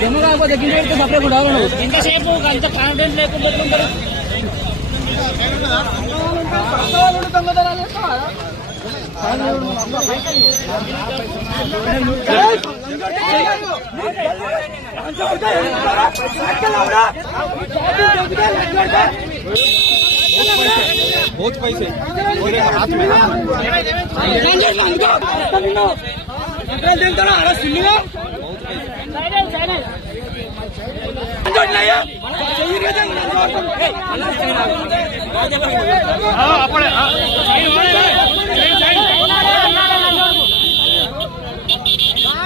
జమ కాకపోతే గింజ పెడితే సపరేట్ కూడా ఇంతసేపు అంత కాన్ఫిడెంట్ లేకుండా ఎట్లుంటారు? बहुत पैसे मेरे हाथ में వాడు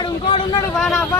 ఇంకోడు ఉన్నాడు వాడు అందరూ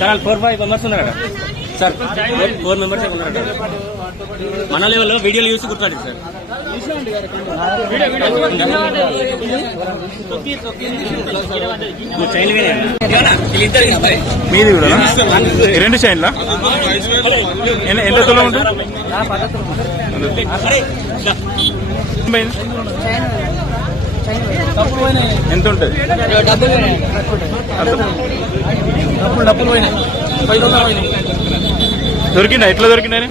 సార్ వాళ్ళు ఫోర్ ఫైవ్ మెంబర్స్ ఉన్నారట. సార్ ఫోర్- మెంబర్స్ ఉన్నారట. మన లెవెల్లో వీడియోలు చూసి గుర్తుపడి సార్. మీది కూడా? రెండు చైన్లా? ఎంత ఎంత తులం ఉంటుంది? ఎంత ఉంటుంది? డబ్బులు పోయినాయి. డబ్బులు పోయినాయి. పది వందలు పోయినాయి. దొరికిందా? ఎట్లా ఐదు ఉన్నాడు